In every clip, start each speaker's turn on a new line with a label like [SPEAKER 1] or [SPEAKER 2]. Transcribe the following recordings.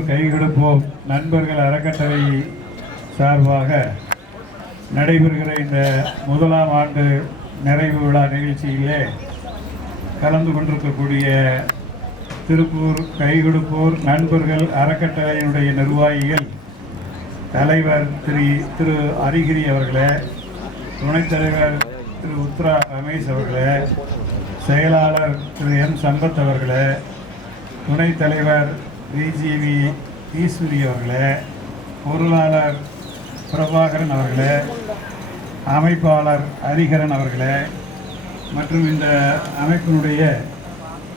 [SPEAKER 1] கை கொடுப்போம். நண்பர்கள் அறக்கட்டளை சார்பாக நடைபெறுகிற இந்த முதலாம் ஆண்டு நிறைவு விழா நிகழ்ச்சியிலே கலந்து கொண்டிருக்கக்கூடிய திருப்பூர் கை கொடுப்போர் நண்பர்கள் அறக்கட்டளையினுடைய நிர்வாகிகள் தலைவர் திரு திரு அரிகிரி அவர்களே துணைத் தலைவர் திரு உத்ரா ரமேஷ் அவர்களே செயலாளர் திரு எம் சம்பத் அவர்களே துணைத் தலைவர் பிஜிவி ஈஸ்வரி அவர்களே பொருளாளர் பிரபாகரன் அவர்களே அமைப்பாளர் ஹரிஹரன் அவர்களே மற்றும் இந்த அமைப்பினுடைய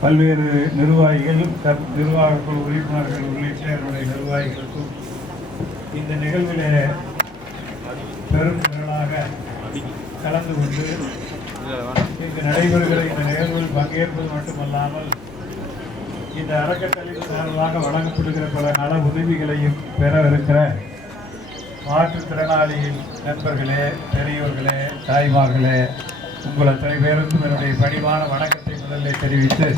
[SPEAKER 1] பல்வேறு நிர்வாகிகள் தப்- நிர்வாக குழு உறுப்பினர்கள் உள்ளிட்ட என்னுடைய நிர்வாகிகளுக்கும் இந்த நிகழ்விலே பெரும் திரளாக கலந்து கொண்டு இங்கு நடைபெறுகிற இந்த நிகழ்வில் பங்கேற்பது மட்டுமல்லாமல் இந்த அறக்கட்டளையின் சார்பாக வழங்கப்படுகிற பல நல உதவிகளையும் பெறவிருக்கிற மாற்றுத்திறனாளியின் நண்பர்களே பெரியோர்களே தாய்மார்களே உங்கள் அத்தனை பேருக்கும் என்னுடைய பணிவான வணக்கத்தை முதலில் தெரிவித்து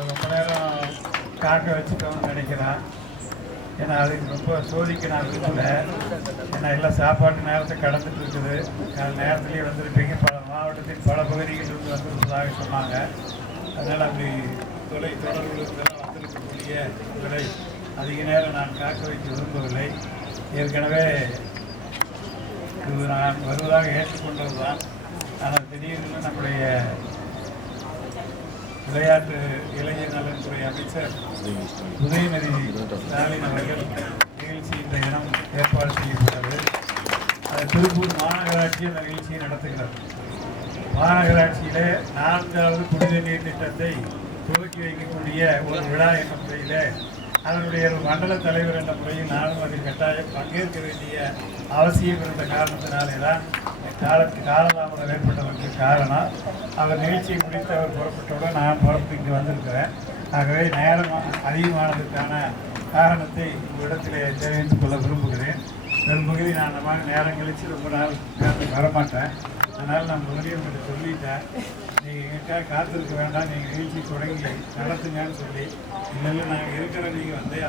[SPEAKER 1] ரொம்ப நேரம் காக்க வச்சுட்டோம்னு நினைக்கிறேன். ஏன்னா அது ரொம்ப சோதிக்க நான் விரும்பல ஏன்னா எல்லாம் சாப்பாட்டு நேரத்தை கடந்துட்டு இருக்குது. நேரத்துலேயே வந்திருப்பீங்க. பல மாவட்டத்தின் பல பகுதிகளிலிருந்து வந்திருப்பதாக சொன்னாங்க. அதனால் அப்படி தொலை தொடர்புகளுக்கெல்லாம் வந்திருக்கக்கூடிய உங்களை அதிக நேரம் நான் காக்க வைக்க விரும்பவில்லை. ஏற்கனவே இது நான் வருவதாக ஏற்றுக்கொண்டது தான். ஆனால் திடீர்னு நம்முடைய விளையாட்டு இளைஞர் அமைச்சர் உதயநிதி ஸ்டாலின் அவர்கள் நிகழ்ச்சி இந்த இடம் ஏற்பாடு செய்யப்பட்டது அது திருப்பூர் மாநகராட்சி அந்த நிகழ்ச்சியை நடத்துகிறது மாநகராட்சியிலே நான்காவது புனித நீர் திட்டத்தை துவக்கி வைக்கக்கூடிய ஒரு விழா என்ற முறையிலே அதனுடைய மண்டல தலைவர் என்ற முறையில் நானும் அதில் கட்டாயம் பங்கேற்க வேண்டிய அவசியம் இருந்த காரணத்தினாலே தான் காலத்து காலதாமதம் ஏற்பட்டதற்கு காரணம் அவர் நிகழ்ச்சியை முடித்து அவர் புறப்பட்டவுடன் நான் புறப்பட்டு இங்கே வந்திருக்கிறேன் ஆகவே நேரம் அதிகமானதுக்கான காரணத்தை உங்களிடத்திலே தெரிவித்துக் கொள்ள விரும்புகிறேன். பெரும்பகுதி நான் அந்த மாதிரி நேரம் கழித்து ரொம்ப நாள் வரமாட்டேன். அதனால் நான் முதலில் உங்கள்கிட்ட சொல்லிட்டேன். நீங்கள் எங்கிட்ட காத்திருக்க வேண்டாம். நீங்கள் நிகழ்ச்சி தொடங்கி நடத்துங்கன்னு சொல்லி. இல்லை நாங்கள் இருக்கிற நீங்கள் வந்தே